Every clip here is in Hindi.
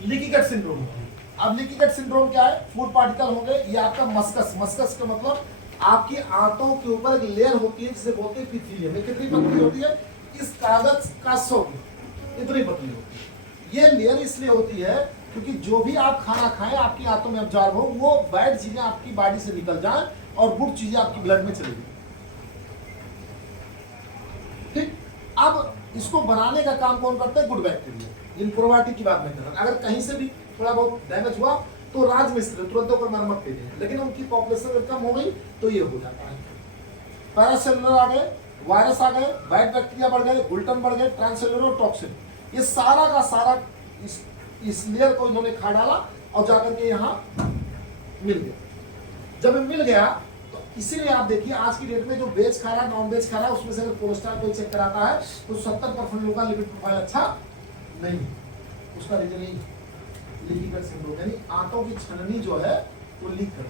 लीकी गट सिंड्रोम होती है। अब लीकी गट सिंड्रोम क्या है? फूड पार्टिकल होंगे, ये आपका मस्कस, मस्कस का मतलब आपकी आंतों के ऊपर एक लेयर होती है जिसे बोलते हैं इपीथेलियम। ये कितनी पतली होती है? इस कागज का 100 इतनी पतली होती है। ये लेयर इसलिए होती है क्योंकि जो भी आप खाना खाएं आपकी आंतों में अब्जॉर्ब हो, वो बैड चीजें आपकी बॉडी से निकल जाएं और गुड चीजें आपकी ब्लड में चली जाए। ठीक, अब इसको बनाने का काम कौन करता है? Good bacteria. इन प्रोबायोटिक की बात नहीं कर रहा। अगर कहीं से भी थोड़ा बहुत डैमेज हुआ तो राजमिस्त्री तुरंत ऊपर मरम्मत देते हैं, लेकिन उनकी पॉपुलेशन अगर कम हो गई तो ये हो जाता है। पैरासेलुलर आ गए, वायरस आ गए, बैड बैक्टीरिया बढ़ गए, गुल्टन बढ़ गए, ट्रांससेलुलर टॉक्सिन, ये सारा का सारा इस लेयर को इन्होंने खा डाला और जाकर के यहाँ मिल गया। जब मिल गया तो इसीलिए आप देखिए आज की डेट में जो वेज खा रहा है, नॉन वेज खा रहा है, उसमें से अगर कोलेस्ट्रॉल कोई चेक कराता है तो 70% लोगों का लिपिड प्रोफाइल अच्छा नहीं। उसका रीजन यही लीकी गट सिंड्रोम, यानी आंतों की छननी जो है वो लीक कर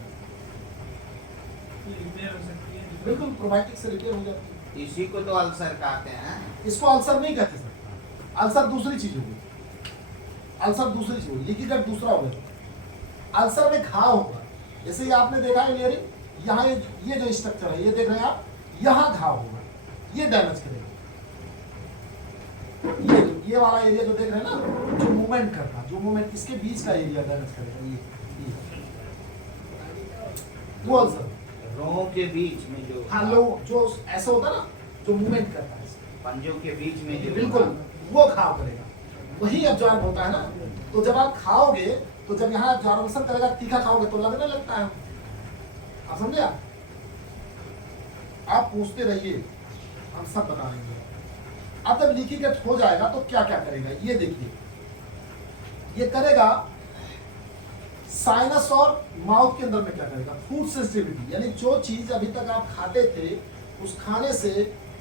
बिल्कुल प्रोबायोटिक से रिपेयर हो जाती है। इसी को तो अल्सर कहते हैं। इसको अल्सर नहीं कहते सर, अल्सर दूसरी चीज होगी, अल्सर दूसरी चीज होगी, लीकी गट दूसरा होगा। अल्सर में घाव होगा, जैसे ये आपने देखा है लेयरिंग, यहाँ ये जो स्ट्रक्चर है ये देख रहे हैं आप, यहाँ घाव होगा, ये डैमेज करेगा। ये वाला एरिया जो देख रहे हैं ना, जो मूवमेंट करता, जो मूवमेंट इसके बीच का एरिया डैमेज करेगा, ये वो अल्सर रों के बीच में जो, हाँ लो जो ऐसा होता है ना, जो मूवमेंट करता है पंजों के बीच में जो, बिल्कुल वो घाव करेगा, वही अब्जॉर्ब होता है ना। तो जब आप खाओगे तो जब यहाँ अब्जॉर्बेशन करेगा, तीखा खाओगे तो लगने लगता है। आप समझे? आप पूछते रहिए, हम सब बता देंगे। अब जब लीकी गट हो जाएगा तो क्या क्या करेगा, ये देखिए। ये करेगा साइनस और माउथ के अंदर में क्या करेगा, फूड सेंसिटिविटी, यानी जो चीज अभी तक आप खाते थे उस खाने से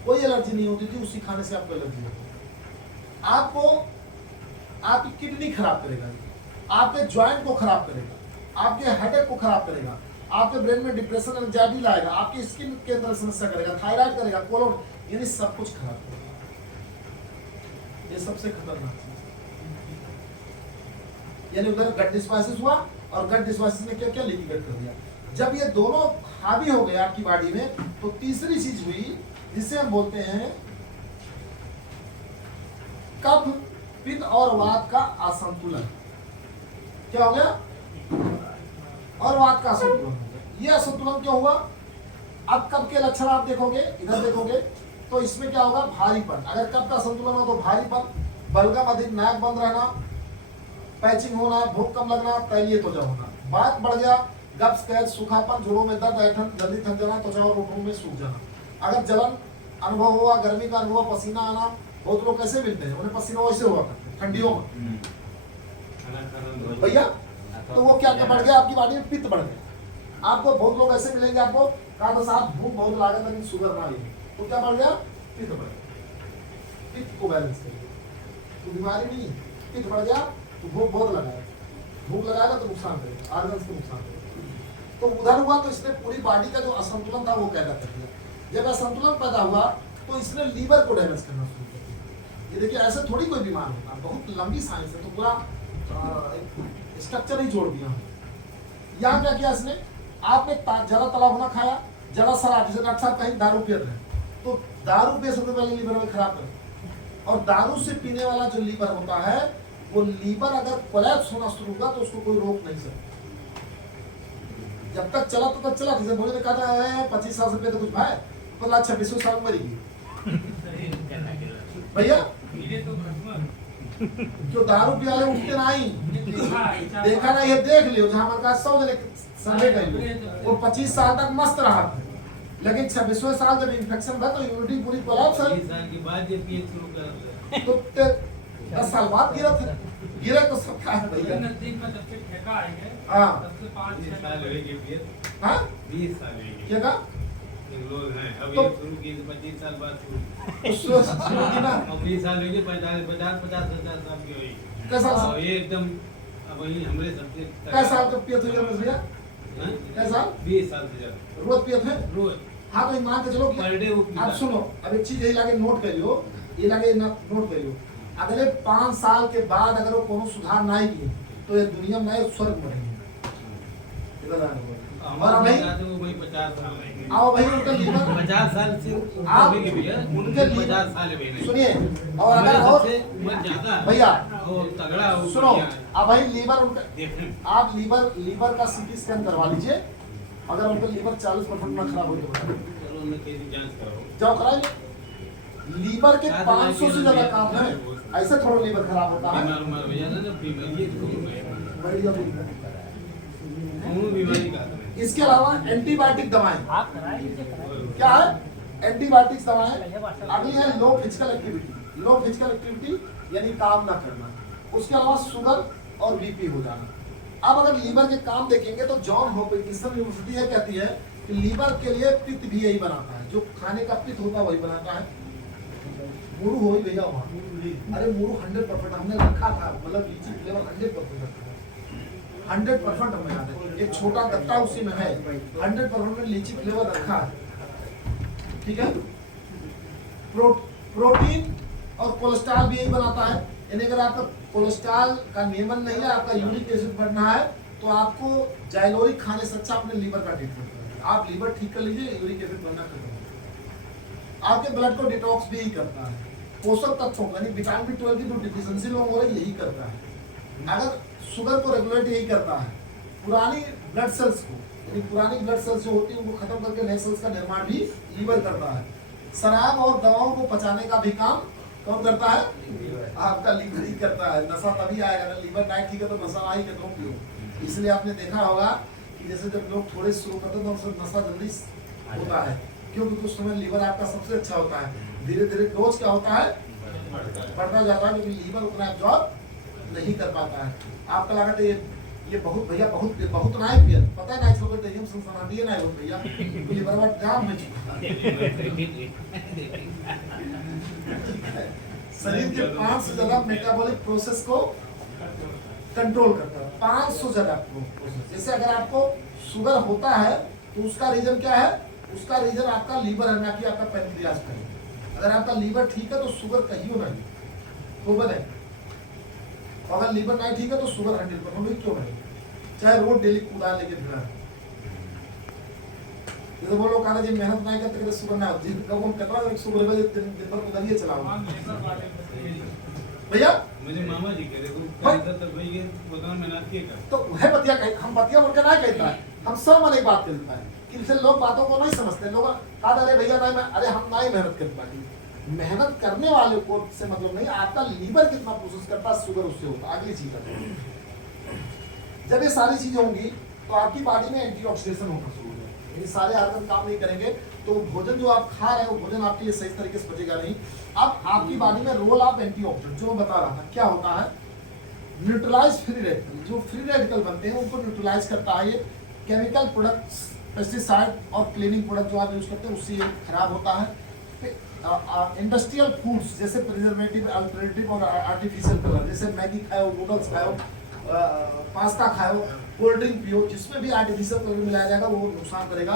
कोई एलर्जी नहीं होती थी, उसी खाने से आपको एलर्जी होगी। आपको आपकी किडनी खराब करेगा, आपके ज्वाइंट को खराब करेगा, आपके हेडेक को खराब करेगा, आपके ब्रेन में डिप्रेशन एंजाइटी लाएगा, आपकी स्किन के अंदर समस्या करेगा, थायराइड करेगा, कोलोन, यानी सब कुछ खराब करेगा। ये सबसे खतरनाक चीज, यानी उधर गट डिस्बासिस हुआ और गट डिस्बासिस ने क्या क्या लीकी गट कर दिया। जब ये दोनों हावी हो गए आपकी बॉडी में तो तीसरी चीज हुई जिसे हम बोलते हैं कफ, पित्त और वात का असंतुलन। क्या हो गया? और वात का असंतुलन हो गया। ये असंतुलन क्यों हुआ? अब कफ के लक्षण आप देखोगे, इधर देखोगे तो इसमें क्या होगा? भारीपन। अगर कफ का असंतुलन हो तो भारीपन, बलगम अधिक, नाक बंद रहना, पैचिंग होना, भूख कम लगना, तैलीय त्वचा होना, बात बढ़ गया, गब्स, कैच, सूखापन, जोड़ों में दर्द, ऐंठन, जल्दी थक जाना, त्वचा और होठों में सूख जाना। अगर जलन अनुभव हुआ, गर्मी का अनुभव, पसीना आना, बहुत लोग कैसे मिलते हैं, उन्हें पसीना वैसे हुआ करते हैं ठंडियों में भैया, तो वो क्या बढ़ गया आपकी बॉडी में? पित्त बढ़ गया। आपको बहुत लोग ऐसे मिलेंगे, आपको कहा था साहब भूख बहुत लागत लेकिन शुगर ना ले, तो क्या बढ़ गया? पित्त बढ़ गया। पित्त को बैलेंस करिए, तो बीमारी नहीं, पित्त बढ़ गया तो भूख बहुत लगाएगा, भूख लगाएगा तो नुकसान करेगा, ऑर्गन्स को नुकसान करेगा। तो उधर हुआ तो इसने पूरी बॉडी का जो असंतुलन था वो कैदा कर दिया। जब असंतुलन पैदा हुआ तो इसने लीवर को डैमेज करना शुरू कर दिया। ये देखिए ऐसे थोड़ी कोई बीमार होता, बहुत लंबी साइंस है, तो पूरा स्ट्रक्चर ही जोड़ दिया। यहाँ क्या किया इसने? आपने ज्यादा तला भुना खाया, ज्यादा शराब, जैसे डॉक्टर साहब कहीं दारू पियत है तो दारू पिए सबसे पहले लीवर में खराब कर, और दारू से पीने वाला जो लीवर होता है वो लीवर अगर कोलैप्स होना शुरू हुआ तो उसको कोई रोक नहीं सकता। जब तक चला तो तक चला, जैसे बोले ने कहा था 25 साल से पहले तो कुछ भाई तो 26 साल में मरी भैया। जो दारू पिया उठते ना ही देखा ना, ये देख लियो, जहाँ हमारे पास 100 जने सर्वे कर लियो, वो 25 साल तक मस्त रहा, लेकिन 26वें साल जब इन्फेक्शन था तो इम्यूनिटी पूरी कोलैप्स है, तो 10 साल बाद गिरे तो सब क्या है भैया। हाँ 20 साल हाँ क्या कहा? तो 25 साल बाद शुरू की ना 20 साल हो गए, 50 साल की हुई कैसा ये एकदम अब वही हमरे सबसे कैसा आपका पियत हो गया भैया? कैसा 20 साल से ज्यादा रोज पियत है? रोज। हाँ तो मान के चलो पर डे वो आप सुनो, अब एक चीज यही लागे नोट करियो, ये लागे नोट करियो। अगले 5 साल के बाद अगर वो कोनो सुधार नहीं किए तो ये दुनिया में नए स्वर्ग बनेंगे। और भाई वही 50 साल रहेंगे। आओ भाई उनका लीवर 50 साल से आप ऊपर के भैया उनके 50 साल है भैया। सुनिए और अगर और ज्यादा भैया वो तगड़ा हो सुनो अब भाई लीवर उनका देखने आप लीवर का सीटी स्कैन करवा लीजिए। अगर उनका लीवर 40% में खराब हो तो बताइए। चलो उन्हें कैसी जांच कराओ। जाओ कराइए। लीवर के 500 से ज्यादा काम है, ऐसे थोड़ा लीवर खराब होता है। बीमार उमार हो जाना ना बीमारी बढ़िया बीमारी। बीमारी का इसके अलावा एंटीबायोटिक दवाएं क्या है? एंटीबायोटिक दवाएं। अगली है लो फिजिकल एक्टिविटी। लो फिजिकल एक्टिविटी यानी काम ना करना। उसके अलावा शुगर और बीपी हो जाना। अब अगर लीवर के काम देखेंगे तो जॉन हॉपकिंस यूनिवर्सिटी है कहती है कि लीवर के लिए पित्त भी यही बनाता है, जो खाने का पित्त होता है वही बनाता है। मुरु हो भैया वहाँ, अरे मुरु 100% हमने रखा था, मतलब लीची फ्लेवर 100% रखा है, 100% हमें याद है। एक छोटा गत्ता उसी में है, 100% में लीची फ्लेवर रखा है। ठीक है। प्रोटीन और कोलेस्ट्रॉल भी यही बनाता है। यानी अगर आपका कोलेस्ट्रॉल का नियमन नहीं है, आपका यूरिक एसिड बढ़ना है, तो आपको जाइलोरिक खाने से अच्छा अपने लीवर का ट्रीटमेंट करें। आप लीवर ठीक कर लीजिए, यूरिक एसिड बढ़ना खत्म हो जाएगा। आपके ब्लड को डिटॉक्स भी यही करता है। पोषक तत्वों यानी विटामिन B12 की जो डिफिशिएंसी लोगों हो रही है यही करता है। अगर शुगर को रेगुलेट यही करता है। पुरानी ब्लड सेल्स को, यानी पुरानी ब्लड सेल्स जो होती है उनको खत्म करके नए सेल्स का निर्माण भी लीवर करता है। शराब और दवाओं को पचाने का भी काम कौन करता है? आपका लीवर ही करता है। नशा तभी आएगा ना, लीवर नहीं ठीक है तो नशा आ ही के तुम पियो। इसलिए आपने देखा होगा कि जैसे जब लोग थोड़े शुरू करते हैं तो नशा जल्दी होता है, क्योंकि कुछ समय लीवर आपका सबसे अच्छा होता है। धीरे धीरे डोज क्या होता है? बढ़ता जाता है, क्योंकि लीवर उतना एब्जॉर्ब नहीं कर पाता है। आपका लागत है ये बहुत भैया बहुत ना पिया पता है ना, इसको कहते हैं संसार दिए ना बहुत भैया लीवर जाम में चुका शरीर के 5 से ज्यादा मेटाबॉलिक प्रोसेस को कंट्रोल करता है। 500 ज्यादा प्रोसेस। जैसे अगर आपको शुगर होता है तो उसका रीजन क्या है? उसका रीजन आपका लीवर है, ना कि आपका पैनक्रियाज का। अगर आपका लीवर ठीक है तो शुगर कहीं हो नहीं तो बने, अगर लीवर नहीं ठीक है तो शुगर 100% क्यों नहीं? चाहे रोज डेली कूदा लेके फिरा, जैसे वो लोग कहते हैं मेहनत नहीं करते शुगर ना होती, कब कटवा शुगर दिन भर उधर चलाओ भैया। मेरे मामा जी कह रहे तो भाई ये उतना मेहनत किए कर तो वह बतिया हम बतिया बोल के ना कहता है, हम सब मन एक बात करता है कि इनसे लोग बातों को नहीं समझते। लोग कहा अरे भैया नहीं अरे हम नहीं मेहनत कर पाएंगे। मेहनत करने वाले को से मतलब नहीं, आपका लीवर कितना प्रोसेस करता है शुगर उससे होता है। अगली चीज है जब ये सारी चीजें होंगी तो आपकी बॉडी में एंटीऑक्सीडेशन होना शुरू हो जाएगा। ये सारे ऑर्गन काम नहीं करेंगे तो भोजन जो आप खा रहे हो भोजन आपके लिए सही तरीके से पचेगा नहीं। अब आपकी बॉडी में रोल ऑफ एंटीऑक्सीडेंट जो मैं बता रहा था क्या होता है? न्यूट्रलाइज फ्री रेडिकल, जो फ्री रेडिकल बनते हैं उनको न्यूट्रलाइज करता है। ये केमिकल प्रोडक्ट्स, पेस्टिसाइड और क्लीनिंग प्रोडक्ट जो आप यूज करते हैं उससे ये खराब होता है। इंडस्ट्रियल फूड्स जैसे प्रिजर्वेटिव, अल्टरनेटिव और आर्टिफिशियल कलर, जैसे मैगी खाओ, नूडल्स खाओ, पास्ता खाओ, कोल्ड ड्रिंक पियो, जिसमें भी आर्टिफिशियल कलर मिलाया जाएगा वो नुकसान करेगा।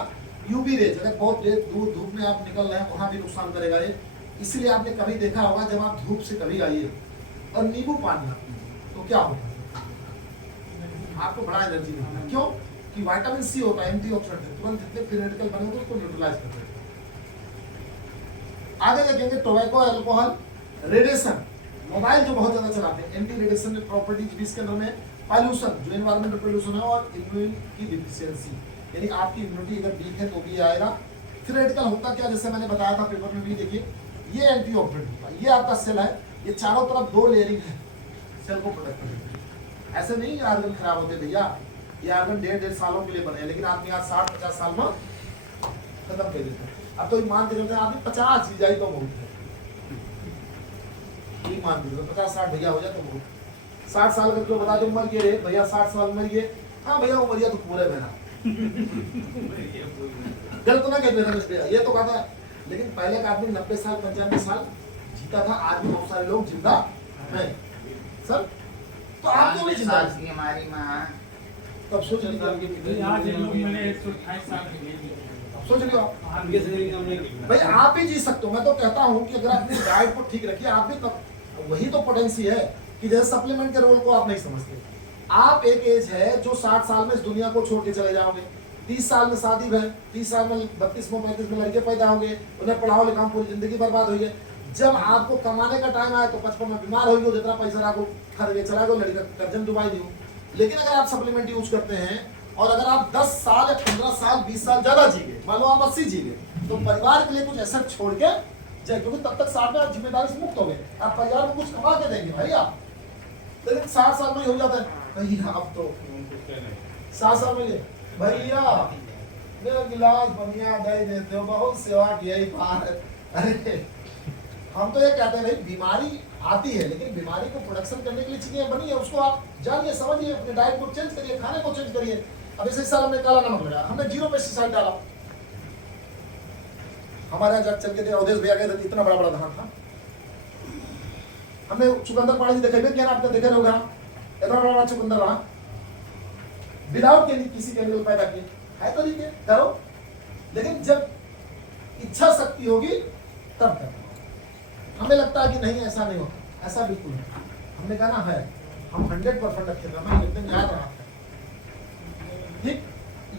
यूवी रेज, अगर बहुत देर धूप में आप निकल रहे हैं वहाँ भी नुकसान करेगा ये। इसलिए आपने कभी देखा होगा जब आप धूप से कभी आइए और नींबू पानी आप पीजिए तो क्या होगा? आपको बड़ा एनर्जी मिलता है। क्यों? कि विटामिन सी होता है, एंटीऑक्सीडेंट है, तुरंत जितने फ्री रेडिकल बने होते हैं उसको न्यूट्रलाइज कर देता है। आगे देखेंगे टोबैको, अल्कोहल, रेडिएशन, मोबाइल जो बहुत ज्यादा चलाते हैं, एंटी रेडिएशन प्रॉपर्टीज भी इसके अंदर में, पॉल्यूशन जो एनवायरमेंटल पॉल्यूशन है, और इम्यून की डिफिशियंसी यानी आपकी इम्यूनिटी अगर वीक है तो भी आएगा। फ्री रेडिकल होता क्या, जैसे मैंने बताया था पेपर में भी, देखिए ये एंटीऑक्सीडेंट होता है। ये आपका सेल है, ये चारों तरफ 2 लेयरिंग है सेल को प्रोटेक्ट करने के। ऐसे नहीं ये ऑर्गन खराब होते भैया, ये ऑर्गन 1.5 सालों के लिए बने हैं, लेकिन आदमी आज 60-50 साल में खत्म कर देते हैं। अब तो मान के चलते आदमी 50 ही जाए तो बहुत है, मान के 50-60 भैया हो जाए तो बहुत। 60 साल का क्यों बता दो मर गए भैया, 60 साल मर गए, हाँ भैया वो मरिया तो पूरे बहना गलत तो ना कहते ये तो कहता है। लेकिन पहले का आदमी 90 साल 95 साल जीता था, आज भी बहुत सारे लोग जिंदा हैं सर। तो आप क्यों नहीं जिंदा? हमारी माँ तब सोच लीजिए, सोच लियो भाई आप भी जी सकते हो। मैं तो कहता हूँ कि अगर आप अपनी डाइट को ठीक रखिए, आप भी तब वही तो पोटेंसी है कि जैसे सप्लीमेंट के रोल को आप नहीं समझते। आप एक एज है जो 60 साल में इस दुनिया को छोड़ के चले जाओगे, 30 साल में शादी है, 30 साल में 32 में 35 में लड़के पैदा होंगे, उन्हें पढ़ाओ लिखाओ, पूरी जिंदगी बर्बाद हुई है। जब आपको कमाने का टाइम आए तो 55 में बीमार हो गए, जितना पैसा आपको खर्च के चला गया, लड़का कर्जन डुबाई दी। लेकिन अगर आप सप्लीमेंट यूज करते हैं और अगर आप 10 साल या 15 साल 20 साल ज्यादा जी गए, मान लो आप 80 जी गए, तो परिवार के लिए कुछ ऐसा छोड़ के जाए, क्योंकि तब तक 60 में आप जिम्मेदारी से मुक्त हो गए, आप परिवार को कुछ कमा के देंगे भाई आप। लेकिन 60 साल में ही हो जाता है भैया, अब तो 60 साल में भैया मेरा गिलास बनिया दे देते हो, बहुत सेवा किया ही पार। अरे हम तो ये कहते हैं भाई बीमारी आती है, लेकिन बीमारी को प्रोडक्शन करने के लिए चीजें बनी है, उसको आप जानिए समझिए, अपने डाइट को चेंज करिए, खाने को चेंज करिए। अब इस साल हमने काला नमक लगाया, हमने 0 पेस्टिसाइड डाला। हमारे यहाँ जब चल के थे अवधेश भैया गए थे, इतना बड़ा बड़ा धान था, हमने चुकंदर पानी देखे क्या आपने देखे होगा, इतना बड़ा चुकंदर रहा, विदाउट किसी केमिकल पैदा किए, है तरीके करो। लेकिन जब इच्छा शक्ति होगी तब करो। हमें लगता है कि नहीं ऐसा नहीं होता, ऐसा बिल्कुल नहीं। हमने कहा ना है, हम 100% रखेंगे, हमें एकदम याद रहा। ठीक,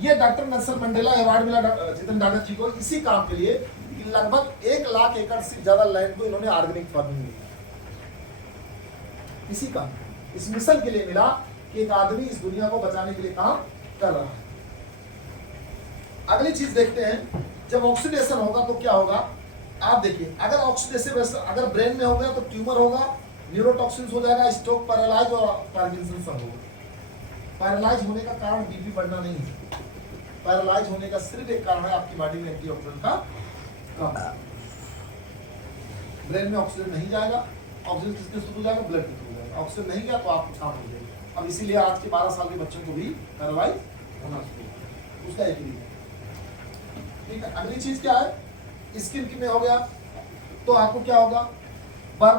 ये डॉक्टर नेल्सन मंडेला अवार्ड मिला जितेंद्र डागर जी को इसी काम के लिए कि लगभग 1 लाख एकड़ से ज्यादा लैंड को इन्होंने ऑर्गेनिक फार्मिंग में दिया। इसी काम, इस मिशन के लिए मिला कि एक आदमी इस दुनिया को बचाने के लिए काम कर रहा है। अगली चीज देखते हैं, जब ऑक्सीडेशन होगा तो क्या होगा। आप देखिए, अगर ऑक्सीडेशन अगर ब्रेन में हो गया तो ट्यूमर होगा, न्यूरोटॉक्सिन्स हो जाएगा, स्ट्रोक, पैरालाइज और पार्किंसन सब होगा। पैरालाइज होने का कारण बीपी बढ़ना नहीं है, पैरालाइज होने का सिर्फ एक कारण है आपकी बॉडी में एंटीऑक्सीडेंट का कम। ब्रेन में ऑक्सीजन नहीं जाएगा, ऑक्सीजन किसके थ्रू हो जाएगा, ब्लड के थ्रू जाएगा। ऑक्सीजन नहीं गया तो आपको काम हो जाएगा। अब इसीलिए आज के 12 साल के बच्चों को भी पैरालाइज होना चाहिए, उसका एक रीजन। ठीक है, अगली चीज क्या है, स्किन में हो गया तो आपको क्या होगा,